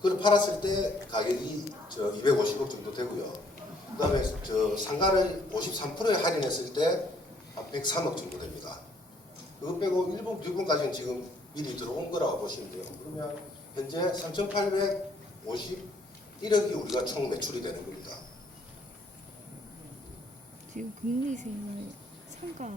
그걸 팔았을 때 가격이 250억 정도 되고요. 그다음에 상가를 53%에 할인했을 때 한 103억 정도 됩니다. 그거 빼고 1분, 2분까지는 지금 미리 들어온 거라고 보시면 돼요. 그러면 현재 3,851억이 우리가 총 매출이 되는 겁니다. 지금 금리세요. 상가.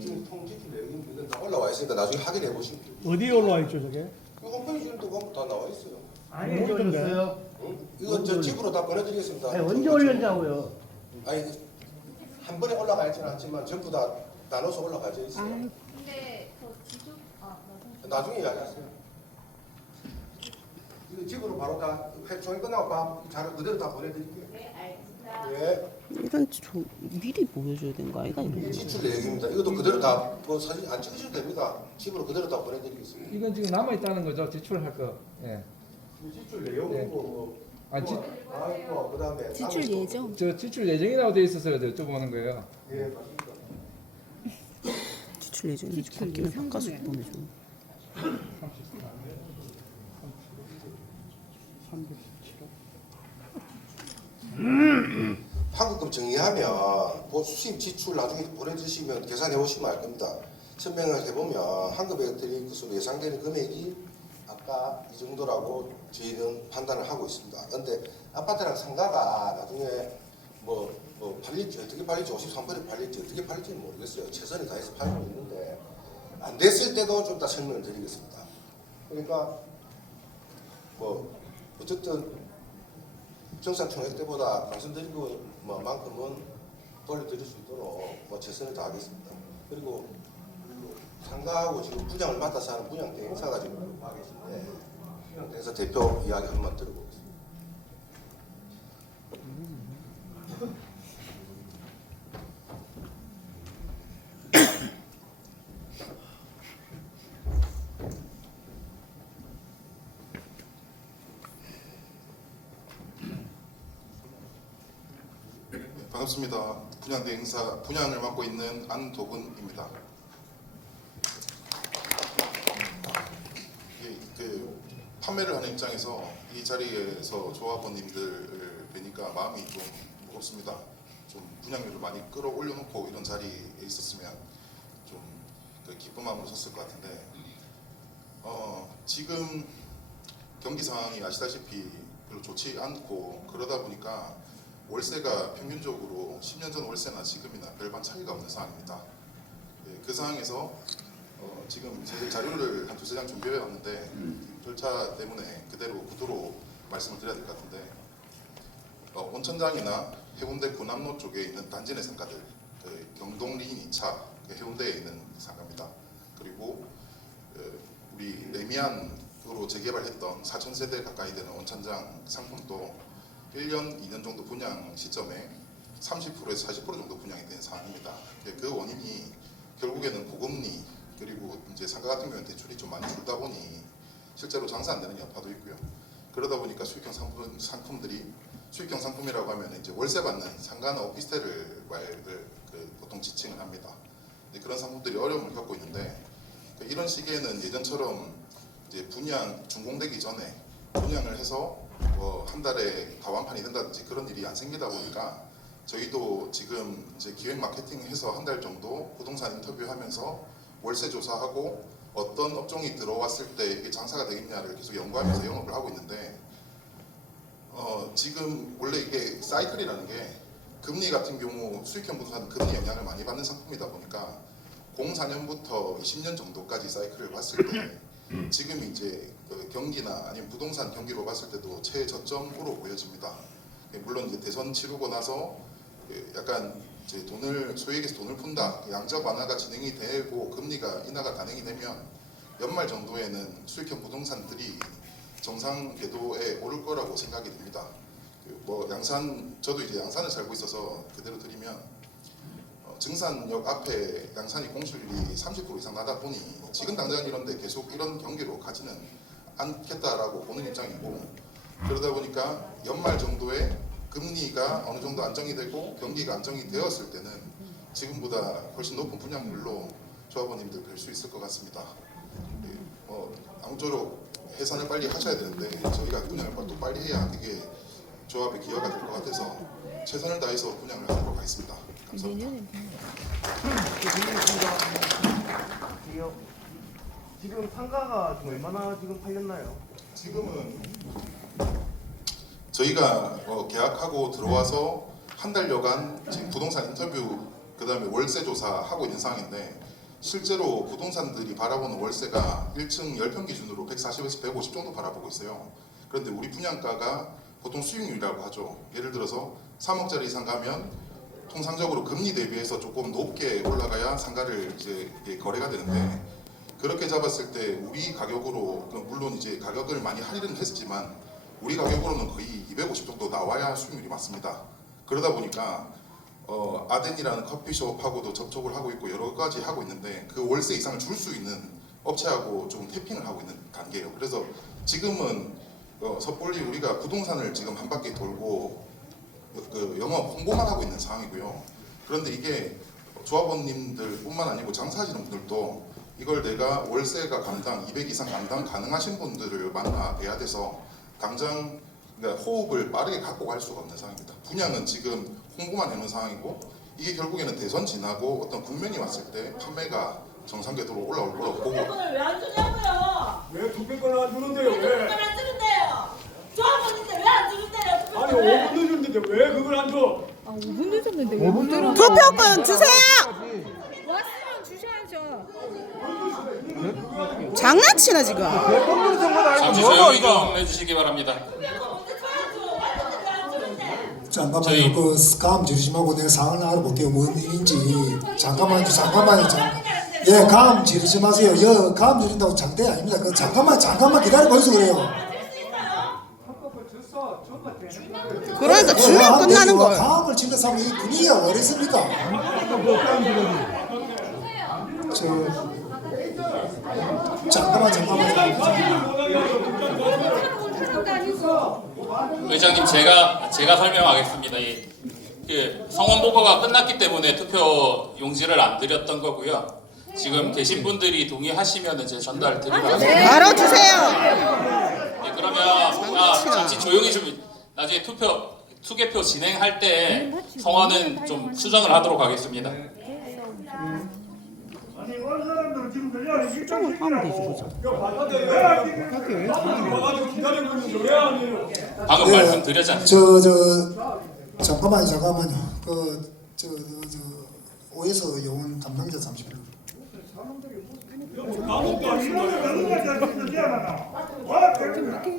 지금 통지표 내용 이건 다 올라와 있으니까 나중에 확인해 보시면 돼요. 어디에 올라와 있죠, 저게? 이 홈페이지는 또 보면 다 나와 있어요. 아니 언제 올렸어요? 응? 이거 저 집으로 다 보내드리겠습니다. 아니, 언제 올렸냐고요? 아니 한 번에 올라가 있지는 않지만 전부 다 나눠서 올라가져 있어요. 근데 저 지주 나중에 이야기하세요. 이거 집으로 바로 다 총회 끝나고 자료 그대로 다 보내드릴게요. 네 알겠습니다. 예. 이건 미리 보여줘야 되는 거 아이가? 이게 지출 내역입니다. 이것도 그대로 다 뭐 사진 안 찍으셔도 됩니다. 집으로 그대로 다 보내드리겠습니다. 이건 지금 남아 있다는 거죠. 지출할 거. 예. 지출 내역이고 뭐. 아, 그다음에 지출 예정. 저 지출 예정이라고 돼 있어서 여쭤보는 거예요. 예, 맞습니다. 지출 예정이 바뀌면 평가서 보내줘. 317억. 환급금 정리하면 그 수입 지출 나중에 보내주시면 계산해 보시면 알 겁니다. 설명을 해보면 환급에 드릴 것으로 예상되는 금액이 아까 이 정도라고 저희는 판단을 하고 있습니다. 그런데 아파트랑 상가가 나중에 뭐 팔릴지 어떻게 팔릴지 53%에 팔릴지 어떻게 팔릴지는 모르겠어요. 최선을 다해서 팔고 있는데 안 됐을 때도 좀 더 설명을 드리겠습니다. 그러니까 뭐 어쨌든 정산총회 때보다 말씀드린 것만큼은 돌려드릴 수 있도록 최선을 다하겠습니다. 그리고 상가하고 지금 분양을 맡아서 하는 분양 대행사가 지금 와 계신데 분양 대행사 대표 이야기 한번 들어보겠습니다. 반갑습니다. 분양대행사 분양을 맡고 있는 안도근입니다. 판매를 하는 입장에서 이 자리에서 조합원님들을 뵈니까 마음이 좀 무겁습니다. 좀 분양률을 많이 끌어올려놓고 이런 자리에 있었으면 좀 기쁜 마음으로 섰을 것 같은데 지금 경기 상황이 아시다시피 별로 좋지 않고 그러다 보니까 월세가 평균적으로 10년 전 월세나 지금이나 별반 차이가 없는 상황입니다. 네, 그 상황에서 지금 제 자료를 한 두세 장 준비해 왔는데 절차 때문에 그대로 구도로 말씀을 드려야 될 것 같은데 온천장이나 해운대 군암로 쪽에 있는 단지 내 상가들 경동 리인 2차 해운대에 있는 상가입니다. 그리고 우리 레미안으로 재개발했던 4,000세대 가까이 되는 온천장 상품도 1년, 2년 정도 분양 시점에 30%에서 40% 정도 분양이 된 상황입니다. 그 원인이 결국에는 고금리 그리고 이제 상가 같은 경우는 대출이 좀 많이 줄다 보니 실제로 장사 안 되는 여파도 있고요. 그러다 보니까 수익형 상품들이 수익형 상품이라고 하면 이제 월세 받는 상가나 오피스텔을 보통 지칭을 합니다. 그런 상품들이 어려움을 겪고 있는데 이런 시기에는 예전처럼 이제 분양 준공되기 전에 분양을 해서 한 달에 다 완판이 된다든지 그런 일이 안 생기다 보니까 저희도 지금 이제 기획 마케팅 해서 한 달 정도 부동산 인터뷰하면서 월세 조사하고 어떤 업종이 들어왔을 때 이게 장사가 되겠냐를 계속 연구하면서 영업을 하고 있는데 지금 원래 이게 사이클이라는 게 금리 같은 경우 수익형 부동산 금리 영향을 많이 받는 상품이다 보니까 04년부터 20년 정도까지 사이클을 봤을 때 지금 이제 경기나 아니면 부동산 경기로 봤을 때도 최저점으로 보여집니다. 물론 이제 대선 치르고 나서 약간 이제 소액에서 돈을 푼다, 양적 완화가 진행이 되고 금리가 인하가 단행이 되면 연말 정도에는 수익형 부동산들이 정상 궤도에 오를 거라고 생각이 됩니다. 저도 이제 양산을 살고 있어서 그대로 드리면 증산역 앞에 양산이 공실률이 30% 이상 나다 보니 지금 당장 이런데 계속 이런 경기로 가지는 않겠다라고 보는 입장이고 그러다 보니까 연말 정도에 금리가 어느 정도 안정이 되고 경기가 안정이 되었을 때는 지금보다 훨씬 높은 분양률로 조합원님들 뵐 수 있을 것 같습니다. 아무쪼록 해산을 빨리 하셔야 되는데 저희가 분양을 또 빨리 해야 이게 조합의 기여가 될 것 같아서 최선을 다해서 분양을 하도록 하겠습니다. 감사합니다. 지금 상가가 지금 얼마나 지금 팔렸나요? 지금은 저희가 계약하고 들어와서 한 달여간 지금 부동산 인터뷰 그다음에 월세 조사 하고 있는 상황인데 실제로 부동산들이 바라보는 월세가 1층 10평 기준으로 140에서 150 정도 바라보고 있어요. 그런데 우리 분양가가 보통 수익률이라고 하죠. 예를 들어서 3억짜리 이상 가면 통상적으로 금리 대비해서 조금 높게 올라가야 상가를 이제 거래가 되는데 그렇게 잡았을 때 우리 가격으로 물론 이제 가격을 많이 할인은 했지만 우리 가격으로는 거의 250 정도 나와야 수익률이 맞습니다. 그러다 보니까 아덴이라는 커피숍하고도 접촉을 하고 있고 여러 가지 하고 있는데 그 월세 이상을 줄 수 있는 업체하고 좀 태핑을 하고 있는 단계예요. 그래서 지금은 섣불리 우리가 부동산을 지금 한 바퀴 돌고 그 영업 홍보만 하고 있는 상황이고요. 그런데 이게 조합원님들뿐만 아니고 장사하시는 분들도 이걸 내가 월세가 감당 200 이상 감당 가능하신 분들을 만나 뵈야 돼서 당장 그러니까 호흡을 빠르게 갖고 갈 수가 없는 상황입니다. 분양은 지금 홍보만 해놓은 상황이고 이게 결국에는 대선 지나고 어떤 국면이 왔을 때 판매가 정상 궤도로 올라올 거라고 보고 투표권을 왜 안 주냐고요? 왜 투표권을 안 주는데요? 왜 투표권 안 주는데요? 조합원인데 왜 안 주는데요? 아니 투표권을 5분 늦었는데 왜 그걸 안 줘? 아 5분 늦었는데 왜 5분 못 들어? 투표권 주세요. 왔으면 주셔야죠. 장난치나 지금. 대통령 선거도 아니고 잠시 뭐가 조용히 이거? 좀 해주시기 바랍니다. 투표권 먼저 줘야죠. 왔는데 왜 안 주는데? 잠깐만요. 저희- 그 감 지르심하고 내가 상황을 알아볼게요. 뭔 일인지. 잠깐만요. 예, 감 지르지 마세요. 감 지른다고 장대 아닙니다. 그 잠깐만 기다려 보세요 그래요. 그러니까 주면 끝나는 걸. 감을 진다 사면 이 분위기가 어딨습니까? 잠깐만. 의장님 제가 설명하겠습니다. 그 성원 보고가 끝났기 때문에 투표 용지를 안 드렸던 거고요. 지금 계신 분들이 동의하시면 이제 전달 드리도록 하겠습니다. 바로 주세요. 네, 그러면 잠시 조용히 좀 나중에 투개표 진행할 때 성원은 좀 수정을 하도록 하겠습니다. 수정을 하면 되지 그죠? 방금 말씀드렸지 않습니까? 잠깐만요. 오에서 요원 담당자 잠시만요.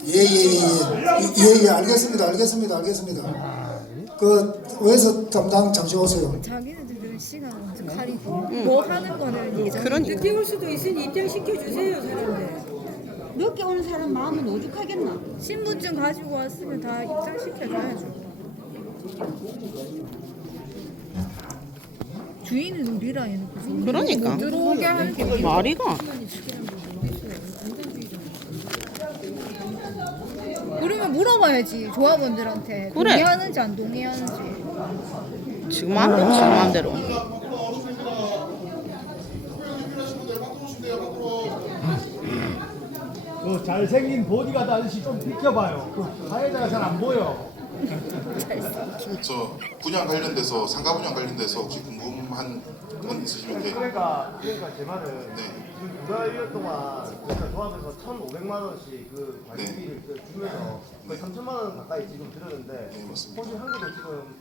예, 알겠습니다. 그 오에서 담당 잠시 오세요. 자기네들 시간 좀 가리고 뭐 하는 거는 이게 그러니까. 늦게 올 수도 있으니 입장시켜 주세요 사람들. 늦게 오는 사람 마음은 오죽하겠나? 신분증 가지고 왔으면 다 입장시켜줘야죠. 주인은 우리라 해놓고 그러니까. 못 들어오게 하는 게 말이가. 그러면 물어봐야지 조합원들한테 그래. 동의하는지 안 동의하는지. 지금 마음대로. 그 잘생긴 보디가드 아저씨 좀 비켜봐요. 그 가해자가 잘 안 보여. 저 분양 관련돼서 상가 분양 관련돼서 혹시 궁금한 건 있으시면 그러니까 제 말은 네. 지금 6일 동안 저희가 조합에서 1,500만 원씩 그 관리비를 주면서 거의 3천만 원 가까이 지금 들었는데 네, 맞습니다. 혹시 한 개도 지금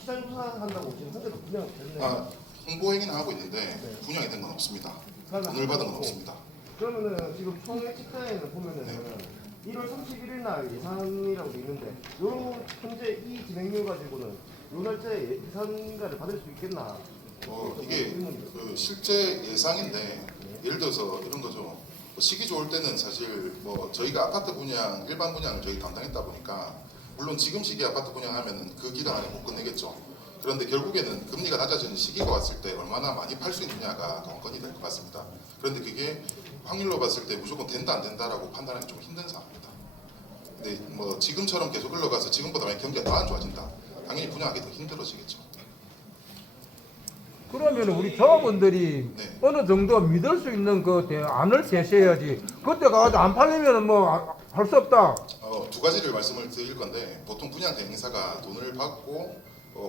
시장 조사한다고 지금 한 개도 분양 됐네요. 홍보 행위는 하고 있는데 분양이 된 건 없습니다. 돈을 받은 건 없습니다. 그러면은 지금 총액 집단에는 보면은 1월 31일 날 예산이라고 돼 있는데 요 현재 이 진행률 가지고는 요 날짜에 예산가를 받을 수 있겠나? 이게 그 실제 예상인데 예를 들어서 이런 거죠. 뭐 시기 좋을 때는 사실 뭐 저희가 아파트 분양 일반 분양을 저희 담당했다 보니까 물론 지금 시기 아파트 분양하면은 그 기간 안에 못 끝내겠죠. 그런데 결국에는 금리가 낮아지는 시기가 왔을 때 얼마나 많이 팔 수 있느냐가 관건이 될 것 같습니다. 그런데 그게 확률로 봤을 때 무조건 된다 안 된다라고 판단하기 좀 힘든 상황입니다. 근데 뭐 지금처럼 계속 흘러가서 지금보다 많이 경기가 더 안 좋아진다. 당연히 분양하기 더 힘들어지겠죠. 그러면 우리 조합원들이 네. 어느 정도 믿을 수 있는 그 대안을 제시해야지 그때 가가지고 안 팔리면은 뭐 할 수 없다. 두 가지를 말씀을 드릴 건데 보통 분양 대행사가 돈을 받고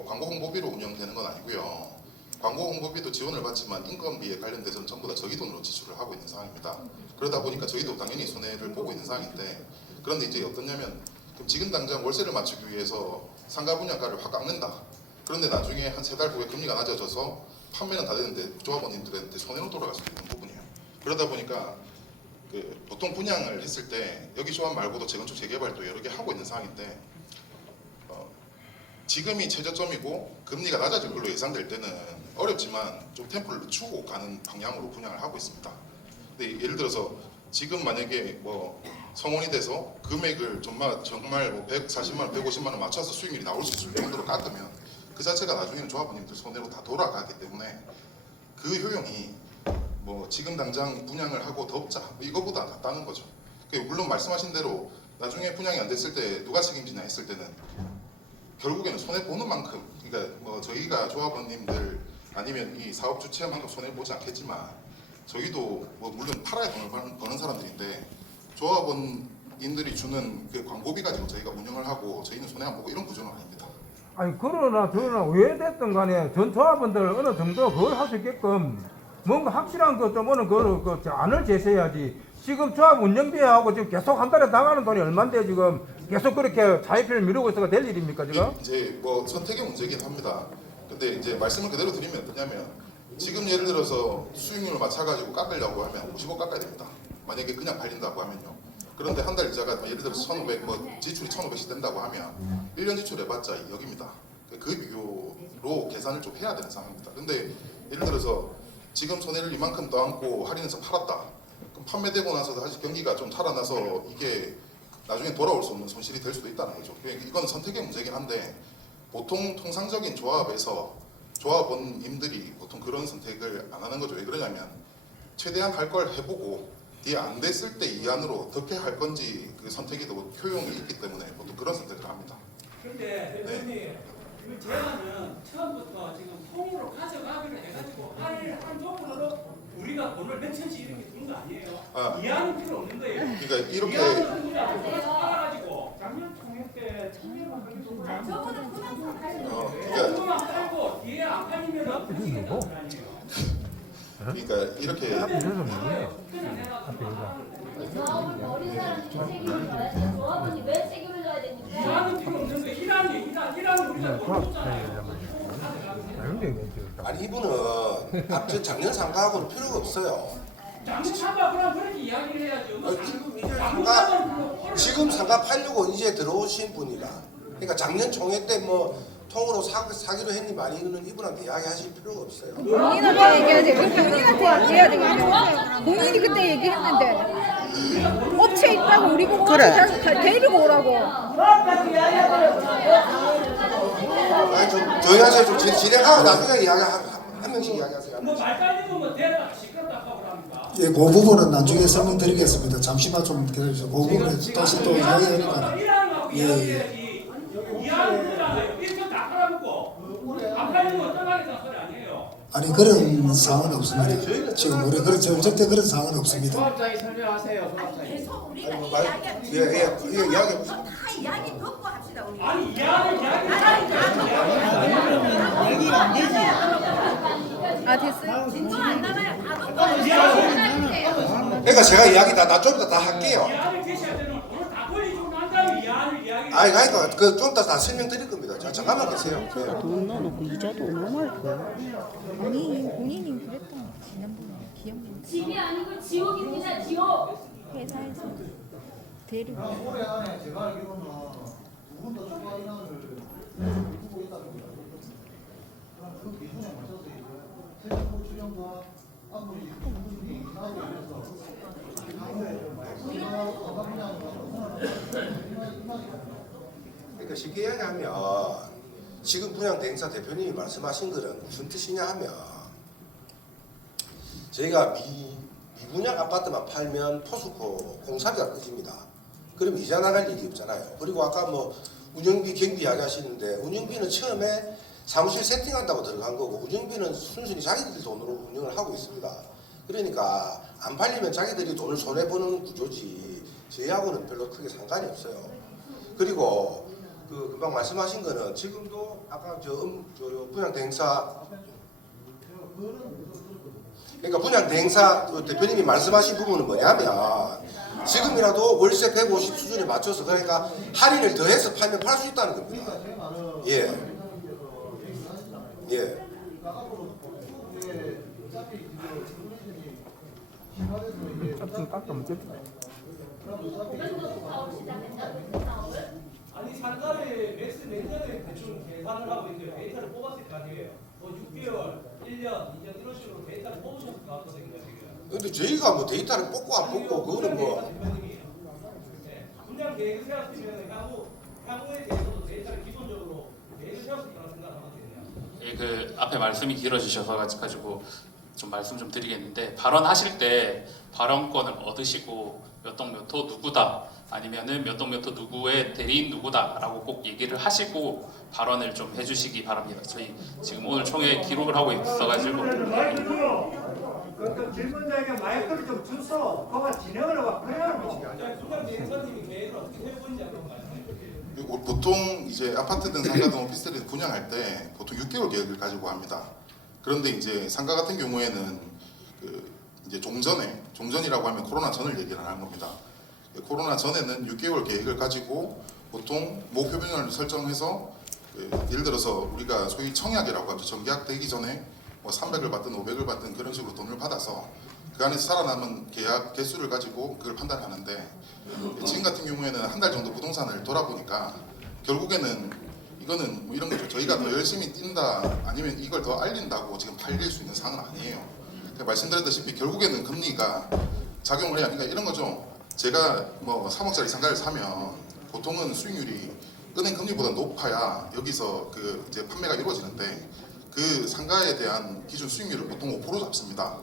광고 홍보비로 운영되는 건 아니고요. 광고 홍보비도 지원을 받지만 인건비에 관련돼서는 전부 다 저희 돈으로 지출을 하고 있는 상황입니다. 그러다 보니까 저희도 당연히 손해를 보고 있는 상황인데 그런데 이제 어떠냐면 그럼 지금 당장 월세를 맞추기 위해서 상가 분양가를 확 깎는다. 그런데 나중에 한 3달 후에 금리가 낮아져서 판매는 다 되는데 조합원님들한테 손해로 돌아갈 수 있는 부분이에요. 그러다 보니까 보통 분양을 했을 때 여기 조합 말고도 재건축 재개발도 여러 개 하고 있는 상황인데 지금이 최저점이고 금리가 낮아질 걸로 예상될 때는 어렵지만 좀 템포를 늦추고 가는 방향으로 분양을 하고 있습니다. 근데 예를 들어서 지금 만약에 뭐 성원이 돼서 금액을 정말 뭐 140만 원, 150만 원 맞춰서 수익률이 나올 수 있을 정도로 깎으면 그 자체가 나중에는 조합원님들 손해로 다 돌아가기 때문에 그 효용이 뭐 지금 당장 분양을 하고 덮자 이거보다 낫다는 거죠. 물론 말씀하신 대로 나중에 분양이 안 됐을 때 누가 책임지냐 했을 때는 결국에는 손해 보는 만큼 그러니까 뭐 저희가 조합원님들 아니면 이 사업 주체만큼 손해 보지 않겠지만 저희도 뭐 물론 팔아야 돈을 버는 사람들인데 조합원님들이 주는 그 광고비 가지고 저희가 운영을 하고 저희는 손해 안 보고 이런 구조는 아닙니다. 아니 그러나 저러나 왜 됐든 간에 전 조합원들 어느 정도 그걸 할 수 있게끔 뭔가 확실한 것 좀 어느 그 안을 제시해야지. 지금 조합 운영비하고 지금 계속 한 달에 나가는 돈이 얼마인데 지금 계속 그렇게 자회피를 미루고 있어가 될 일입니까 지금? 이제 뭐 선택의 문제긴 합니다. 근데 이제 말씀을 그대로 드리면 어떠냐면 지금 예를 들어서 수익률을 맞춰가지고 깎으려고 하면 55 깎아야 됩니다. 만약에 그냥 팔린다고 하면요. 그런데 한 달 이자가 예를 들어서 1,500 뭐 지출이 1,500씩 된다고 하면 1년 지출해봤자 2억입니다. 그 비교로 계산을 좀 해야 되는 상황입니다. 근데 예를 들어서 지금 손해를 이만큼 떠안고 할인해서 팔았다. 그럼 판매되고 나서 다시 경기가 좀 살아나서 이게 나중에 돌아올 수 없는 손실이 될 수도 있다는 거죠. 이건 선택의 문제긴 한데 보통 통상적인 조합에서 조합원님들이 보통 그런 선택을 안 하는 거죠. 왜 그러냐면 최대한 할 걸 해보고 뒤에 안 됐을 때 이 안으로 어떻게 할 건지 그 선택이 더 효용이 있기 때문에 보통 그런 선택을 합니다. 그런데 대표님 그 제안은 처음부터 지금 통으로 가져가기로 해가지고 한 조건으로 우리가 돈을 몇 천씩 이렇게 주는 거 아니에요? 이해하는 필요 없는 거예요. 그러니까 이렇게 알아가지고 작년 총회 때 청계만 그렇게 돈 저거는 그만 팔고 뒤에 안 팔리면 아니에요. 그러니까 이렇게 조합은 어린 사람이 책임을 져야지. 조합원이 왜 책임을 져야 됩니까? 이해하는 필요 없는 거예요. 일하는 우리가 돈 줬잖아요. 아니 이분은 앞전 작년 상가하고는 필요가 없어요. 작년 상가 그럼 그렇게 이야기를 해야죠. 지금 상가 팔려고 이제 들어오신 분이라 그러니까 작년 총회 때 뭐 통으로 사기로 했니 아니는 이분한테 이야기하실 필요가 없어요. 본인한테 얘기해야지. 본인한테 얘기해야 되겠네. 본인이 그때 얘기했는데 업체 있다고 우리 보고 그래. 데리고 오라고. 아니 좀 저희한테 좀 진행하고 나중에 한 명씩 이야기하세요. 뭐말 깔리고 뭐 대답 시끄럽다 하고 합니까? 예, 그 부분은 나중에 설명드리겠습니다. 잠시만 좀 기다려주세요. 그 부분에 다시 또 이야기하니까. 예. 아니 그런 상황은 없습니다. 지금 우리 그런 절대 그런 상황은 없습니다. 조합장이 설명하세요. 조합장이. 계속 우리가 이야기 다 이야기 듣고 합시다 우리. 아니 이야기를 얘기가 안 되지. 아 됐어요? 진짜 안 나가요. 다 듣고. 그러니까 제가 이야기 나 좀 이따 다 할게요. 이야기를 계셔야 되는 오늘 다 돌리고 난 다음에 이야기를 아니 그러니까 그 좀 이따 다 설명드릴 겁니다. 잠깐만 계세요. 돈 넣어놓고 이자도 얼마나 거야? 아니 본인이 그랬던 지난번에 기억나. 집이 아니고 지옥입니다. 지옥. 회사에서 데리고. 올해 안에 제가 알기로는 두 분 더 추가 인원을 두고 있다고 그 기준에 맞춰서 이제 세정부 출연과 아무리 분이 이사하고 그러니까 쉽게 이야기하면 지금 분양 대행사 대표님이 말씀하신 거는 무슨 뜻이냐 하면 저희가 미분양 아파트만 팔면 포스코 공사비가 꺼집니다. 그럼 이자 나갈 일이 없잖아요. 그리고 아까 뭐 운영비 경비 이야기하시는데 운영비는 처음에 사무실 세팅한다고 들어간 거고 운영비는 순순히 자기들 돈으로 운영을 하고 있습니다. 그러니까 안 팔리면 자기들이 돈을 손해 보는 구조지 저희하고는 별로 크게 상관이 없어요. 그리고 그 금방 말씀하신 거는 지금도 아까 저 분양 대행사, 그러니까 분양 대행사 그 대표님이 말씀하신 부분은 뭐냐면 지금이라도 월세 150 수준에 맞춰서 그러니까 할인을 더해서 팔면 팔 수 있다는 겁니다. 예. 예. 아니 상가를 매수 몇 년에 대충 계산을 하고 있는데 데이터를 뽑았을 거 아니에요. 뭐 6개월, 1년, 2년 이런 식으로 데이터를 뽑으셨을 것 같거든요 지금. 근데 저희가 뭐 데이터를 뽑고 안 뽑고 그거는 뭐 분양 계획을 세웠으면 향후에 대해서도 데이터를 기본적으로 계획을 세웠을 거라고 생각하거든요. 예, 그 앞에 말씀이 길어지셔서 가지고 좀 말씀 좀 드리겠는데 발언하실 때 발언권을 얻으시고 몇 동 몇 호 누구다 아니면은 몇 동 몇 호 누구의 대리인 누구다라고 꼭 얘기를 하시고 발언을 좀 해주시기 바랍니다. 저희 지금 오늘 총회 기록을 하고 있어가지고. 그 질문자에게 마이크를 좀 주소, 그거 진행을 하고 그래야 분양 대행사님이 계획을 어떻게 세우는지 한번 말씀해. 보통 이제 아파트든 상가든 오피스텔을 분양할 때 보통 6개월 계획을 가지고 합니다. 그런데 이제 상가 같은 경우에는 그 이제 종전이라고 하면 코로나 전을 얘기를 하는 겁니다. 코로나 전에는 6개월 계획을 가지고 보통 목표 변경을 설정해서 예를 들어서 우리가 소위 청약이라고 하죠. 정계약 되기 전에 뭐 300을 받든 500을 받든 그런 식으로 돈을 받아서 그 안에서 살아남은 계약 개수를 가지고 그걸 판단하는데 지금 같은 경우에는 한 달 정도 부동산을 돌아보니까 결국에는 이거는 뭐 이런 거죠. 저희가 더 열심히 뛴다 아니면 이걸 더 알린다고 지금 팔릴 수 있는 상황은 아니에요. 그러니까 말씀드렸다시피 결국에는 금리가 작용을 해야, 그러니까 이런 거죠. 제가 뭐 3억짜리 상가를 사면 보통은 수익률이 은행 금리보다 높아야 여기서 그 이제 판매가 이루어지는데 그 상가에 대한 기준 수익률을 보통 5% 잡습니다.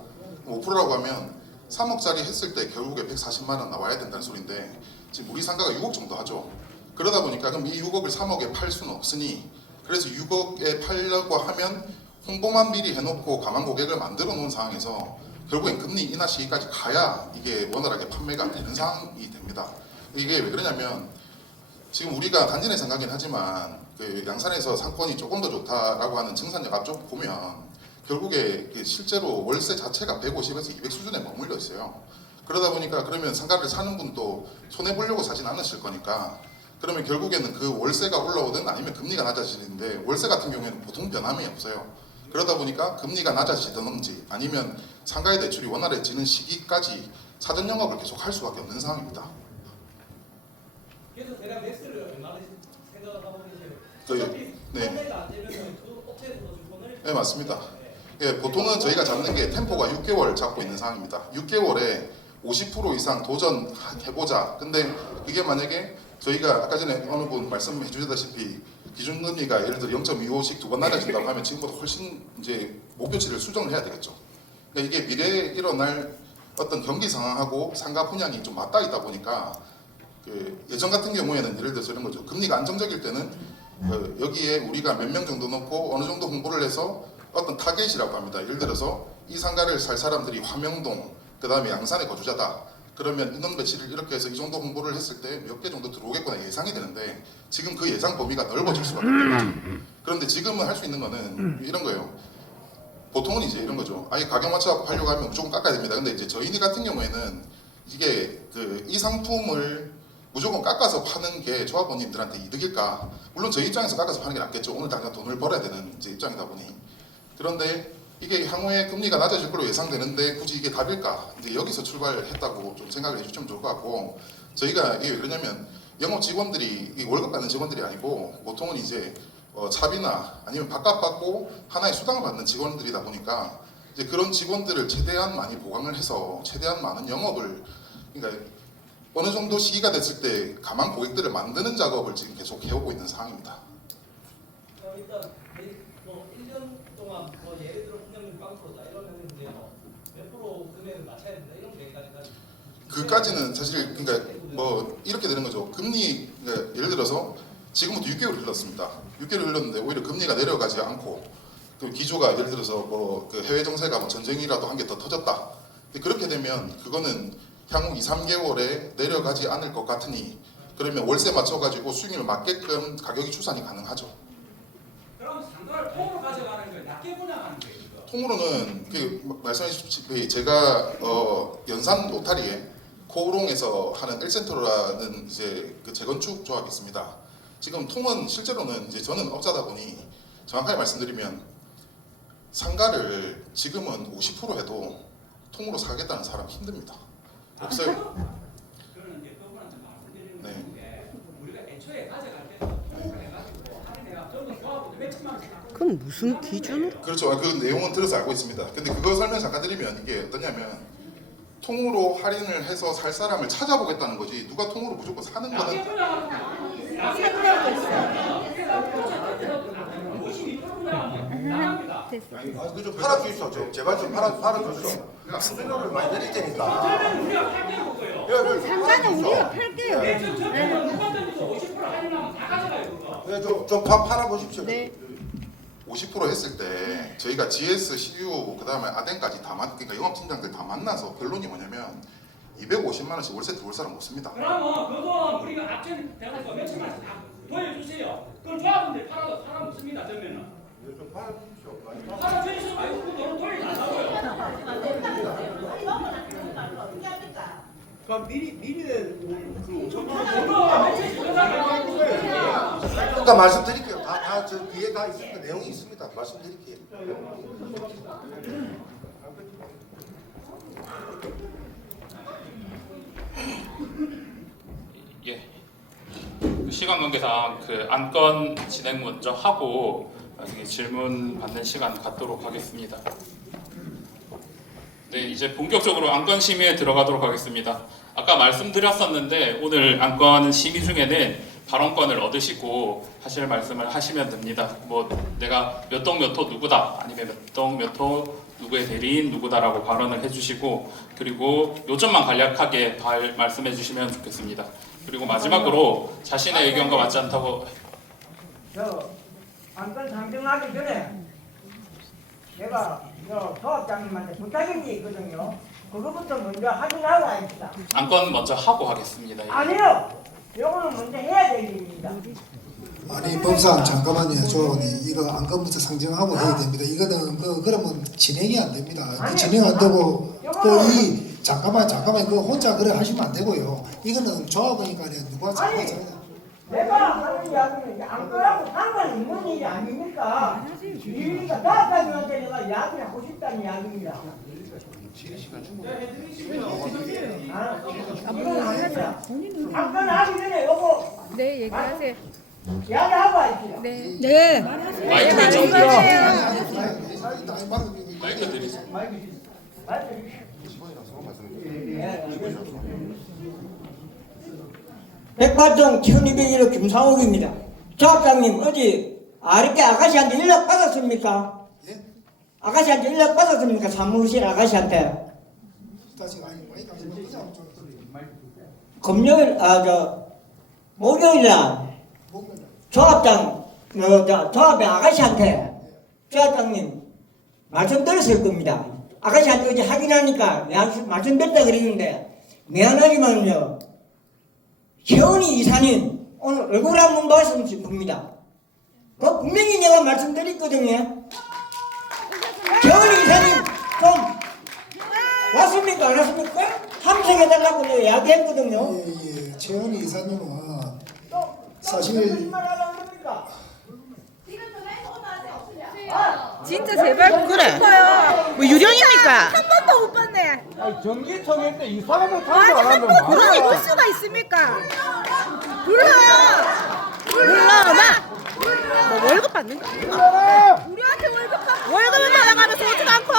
5%라고 하면 3억짜리 했을 때 결국에 140만 원 나와야 된다는 소리인데 지금 우리 상가가 6억 정도 하죠. 그러다 보니까 그럼 이 6억을 3억에 팔 수는 없으니 그래서 6억에 팔려고 하면 홍보만 미리 해놓고 가만 고객을 만들어 놓은 상황에서 결국엔 금리 인하 시기까지 가야 이게 원활하게 판매가 되는 상황이 됩니다. 이게 왜 그러냐면 지금 우리가 단지 내 생각이긴 하지만 그 양산에서 상권이 조금 더 좋다라고 하는 증산역 앞쪽 보면 결국에 실제로 월세 자체가 150에서 200 수준에 머물러 있어요. 그러다 보니까 그러면 상가를 사는 분도 손해 보려고 사진 않으실 거니까 그러면 결국에는 그 월세가 올라오든 아니면 금리가 낮아지는데 월세 같은 경우에는 보통 변함이 없어요. 그러다 보니까 금리가 낮아지든지 아니면 상가의 대출이 원활해지는 시기까지 사전 영업을 계속 할 수밖에 없는 상황입니다. 그래서 대략 매수를 얼마나 생각하고 계세요? 네. 판매가 안 되면 그 업체에서도 주권을. 네, 맞습니다. 예, 보통은 저희가 잡는 게 템포가 6개월 잡고 있는 상황입니다. 6개월에 50% 이상 도전해보자. 근데 그게 만약에 저희가 아까 전에 어느 분 말씀해 주셨다시피 기준금리가 예를 들어 0.25씩 두 번 낮아진다고 하면 지금보다 훨씬 이제 목표치를 수정을 해야 되겠죠. 그러니까 이게 미래에 일어날 어떤 경기 상황하고 상가 분양이 좀 맞닿아 있다 보니까 그 예전 같은 경우에는 예를 들어서 이런 거죠. 금리가 안정적일 때는 여기에 우리가 몇 명 정도 넣고 어느 정도 홍보를 해서 어떤 타겟이라고 합니다. 예를 들어서 이 상가를 살 사람들이 화명동, 그 다음에 양산의 거주자다. 그러면 인원 배치를 이렇게 해서 이 정도 홍보를 했을 때 몇 개 정도 들어오겠구나 예상이 되는데 지금 그 예상 범위가 넓어질 수밖에 없죠. 그런데 지금은 할 수 있는 거는 이런 거예요. 보통은 이제 이런 거죠. 아예 가격 맞춰서 팔려고 하면 무조건 깎아야 됩니다. 근데 이제 저희 같은 경우에는 이게 이 상품을 무조건 깎아서 파는 게 조합원님들한테 이득일까? 물론 저희 입장에서 깎아서 파는 게 낫겠죠. 오늘 당장 돈을 벌어야 되는 이제 입장이다 보니. 그런데 이게 향후에 금리가 낮아질 걸로 예상되는데 굳이 이게 답일까? 이제 여기서 출발했다고 좀 생각을 해주시면 좋을 것 같고 저희가 이게 왜 그러냐면 영업 직원들이 월급 받는 직원들이 아니고 보통은 이제 차비나 아니면 바깥 받고 하나의 수당을 받는 직원들이다 보니까 이제 그런 직원들을 최대한 많이 보강을 해서 최대한 많은 영업을 그러니까 어느 정도 시기가 됐을 때 가만 고객들을 만드는 작업을 지금 계속 해오고 있는 상황입니다. 일단 뭐 1년 동안 뭐 예를 들어 분양률 빵프로다 이러면 이제 몇 프로 금액을 맞춰야 된다 이런 계획까지 그까지는 사실 그러니까 뭐 이렇게 되는 거죠. 금리 그러니까 예를 들어서 지금부터 6개월 흘렀습니다. 6개월 흘렀는데 오히려 금리가 내려가지 않고 그 기조가 예를 들어서 뭐 그 해외 정세가 뭐 전쟁이라도 한 개 더 터졌다. 근데 그렇게 되면 그거는 향후 2, 3개월에 내려가지 않을 것 같으니 그러면 월세 맞춰가지고 수익률 맞게끔 가격이 추산이 가능하죠. 그럼 상가를 통으로 가져가는 거예요? 낮게 분양하는 거예요? 이거? 통으로는 그 말씀하셨다시피 제가 연산 노타리에 코오롱에서 하는 1센트로라는 이제 그 재건축 조합이 있습니다. 지금 통은 실제로는 이제 저는 업자다 보니 정확하게 말씀드리면 상가를 지금은 50% 해도 통으로 사겠다는 사람 힘듭니다. 없어요. 그러는 이제 그분한테 말씀드리는 네. 게 우리가 애초에 가져갈 때 통으로 해가지고 할인해가 전부 조합원들 몇 천만 원씩 그럼 무슨 기준으로? 그렇죠. 그 내용은 들어서 알고 있습니다. 근데 그거 설명 잠깐 드리면 이게 어떠냐면 통으로 할인을 해서 살 사람을 찾아보겠다는 거지 누가 통으로 무조건 사는 거는 그좀 팔아주시오. 제발 좀 팔아주시오. 수수료를 많이 드릴 테니까. 상가는 우리가 팔게요. 좀 팔아보십시오. 네. 50% 했을 때 저희가 GS, CU 그다음에 아덴까지 다 그러니까 영업팀장들 다 만나서 결론이 뭐냐면 250만 원씩 월세 들어올 사람 없습니다. 그러면 그거 우리가 앞전 대가지고 몇 천만 원씩 다 보여주세요. 그럼 조합원들 팔아 먹습니다. 전면은. 좀 팔아주십시오. 팔아주시면 아이고 그 돈을 돌려달라고요. 그럼 미리 그 5천만 그러니까 말씀드릴게요. 다 저 뒤에 다 있습니다. 내용이 있습니다. 말씀드릴게요. 예. 시간 관계상 그 안건 진행 먼저 하고 나중에 질문 받는 시간 갖도록 하겠습니다. 네, 이제 본격적으로 안건 심의에 들어가도록 하겠습니다. 아까 말씀드렸었는데 오늘 안건 심의 중에는 발언권을 얻으시고 하실 말씀을 하시면 됩니다. 뭐 내가 몇 동 몇 호 누구다 아니면 몇 동 몇 호 누구의 대리인 누구다라고 발언을 해주시고 그리고 요점만 간략하게 말씀해 주시면 좋겠습니다. 그리고 마지막으로 자신의 의견과 맞지 않다고 저 안건 상정하기 전에 내가 저 조합장님한테 부탁이 게 있거든요. 그거부터 먼저 확인하고 합시다. 안건 먼저 하고 하겠습니다. 아니요. 요거는 먼저 해야 될 일입니다. 아니 법상 잠깐만요. 이거 안건부터 상정하고 해야 됩니다. 이거는 그러면 진행이 안 됩니다. 아니, 진행 안 되고 또 잠깐만 그 혼자 그래 하시면 안 되고요. 이거는 조합이니까 누가 아니, 내가 하는 이야기는 안건하고 상관 있는 일이 아닙니까? 이러니까 조합장님한테 내가 이야기를 하고 싶다는 이야기입니다. 안건 하기 전에 요거 네, 얘기하세요. 이야기하고 하십시오. 네. 네. 마이크 좀 마이크 드리세요. 백화점 1201호 김상욱입니다. 조합장님 어제 아르케 아가씨한테 연락 받았습니까? 예? 아가씨한테 연락 받았습니까? 사무실 아가씨한테. 금요일 목요일날 조합장 조합의 아가씨한테 조합장님 말씀드렸을 겁니다. 아가씨한테 어제 확인하니까 말씀드렸다 그러는데 미안하지만요 최은희 이사님 오늘 얼굴 한번 봤으면 싶습니다. 그 분명히 내가 말씀드렸거든요. 최은희 이사님 좀 왔습니까 안 왔습니까? 함청해달라고 내가 이야기했거든요. 예. 최은희 이사님은 사실 진짜 제발 그래. 싶어요. 뭐 유령입니까? 한 번도 못 봤네. 전기청일 때 이 사람을 아니 탄거 안 한 하면 번도 말이야. 볼 수가 있습니까? 불러요. 뭐 월급 받는 거 아니야? 우리한테 월급만 월급을 받아가면서 오지도 않고.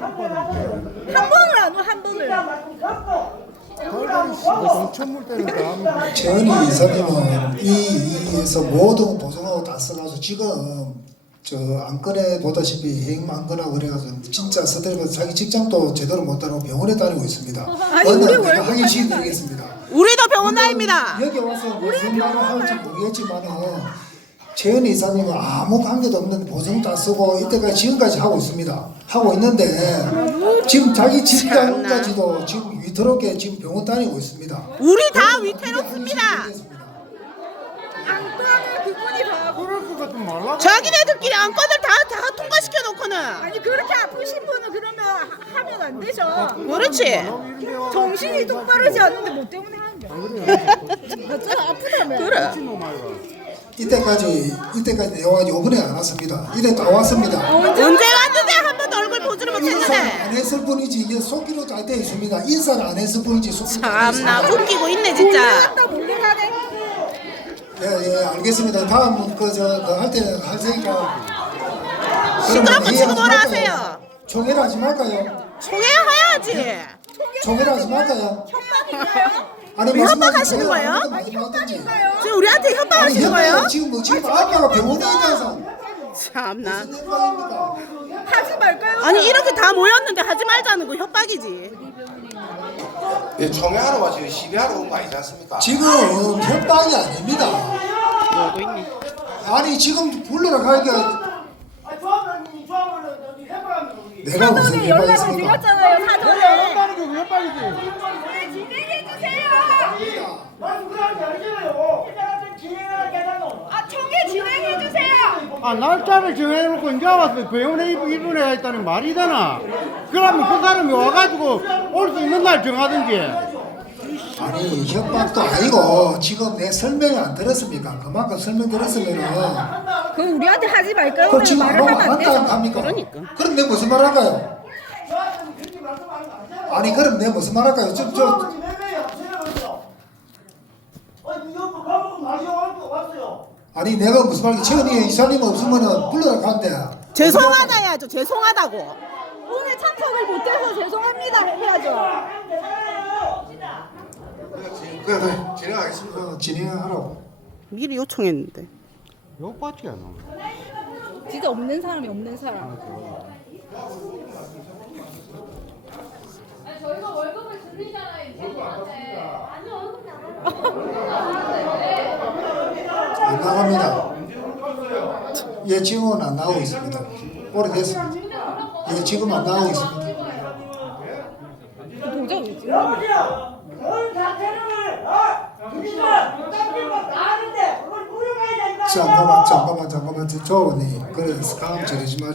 한 번을 안 와, 한 번을. 최은희 이사님은 이에서 모든 보증하고 다 써가지고 지금 저 안건에 보다시피 해임 안건하고 그래가지고 진짜 스트레스 자기 직장도 제대로 못 다니고 병원에 다니고 있습니다. 아니, 우리 월급 내가 확인시켜 드리겠습니다. 우리도 병원 다닙니다. 여기 와서 무슨 말을 할지 모르겠지만은 최은희 이사님은 아무 관계도 없는 보증 다 쓰고 이때까지 지금까지 하고 있습니다. 하고 있는데 지금 자기 집장까지도 지금 위태롭게 지금 병원 다니고 있습니다. 우리 다 위태롭습니다. 안건을 그분이 다 그럴 것 같으면 말라고. 자기네들끼리 안건을 다 통과시켜 놓고는. 아니 그렇게 아프신 분은 그러면 하면 안 되죠. 그렇지. 정신이 똑바르지 않은데 뭐 때문에 하는 거야? 나 아프다며. 그래. 이때까지 내가 요번에 안 왔습니다. 이때 다 왔습니다. 언제 왔는데 한 번도 얼굴 보지를 인사를 못했는데. 안 했을 뿐이지 이게 속기로 잘 되어 있습니다. 인사를 안 했을 뿐이지 속기로 잘 되어 참나 있습니다. 웃기고 있네 진짜. 몰려가네. 예, 알겠습니다. 다음 할 때는 할 테니까. 시끄럽고 지금 뭐라 하세요? 총회를 하지 말까요? 총회해야지. 총회를 하지 말까요? 협박인가요? 아니 왜 협박하시는 거예요? 말씀하든지. 지금 우리한테 협박하시는 거예요? 지금 아빠가 병원에 있다서 참나. 무슨 협박입니까? 하지 말까요? 아니 이렇게 다 모였는데 하지 말자는 거 협박이지. 예, 총회하러 와서 시위하러 온 거 아니지 않습니까? 지금 협박이 아닙니다. 놀고 있네. 아니 지금 불러라 가니까 내가 무슨 사전에 연락을 협박했습니까? 드렸잖아요. 사전에. 협박이지, 협박이지. 진행해 주세요. 아 총회 진행해 주세요. 아, 날짜를 정해놓고 이제 와서 병원에 입원해야 했다는 말이 되나? 그러면 그 사람이 와가지고 올 수 있는 날 정하든지. 아니 협박도 아니고 지금 내 설명이 안 들었습니까? 그만큼 설명 들었으면은 그 우리한테 하지 말까요? 그 지금 말을 하면 안 되죠. 합니까? 그러니까. 그럼 내가 무슨 말 할까요? 아니 그럼 내가 무슨 말 할까요? 아니 내가 무슨 말이야? 최은희 이사님 없으면은 불러라 간대. 죄송하다 해야죠. 죄송하다고. 오늘 참석을 못해서 죄송합니다 해야죠. 그래, 진행하겠습니다. 진행하라고. 미리 요청했는데. 욕받지 않아. 진짜 없는 사람이 없는 사람. 아니 저희가 월급을 줄이잖아요 이제한테. 아니 월급이 안 나갑니다. 예, 지금은 안 나오고 있습니다. 오래됐습니다. 예, 지금 안 나오고 있습니다. 도저히 잠깐만, 저 어머니. 그래, 스카움 저러지 마.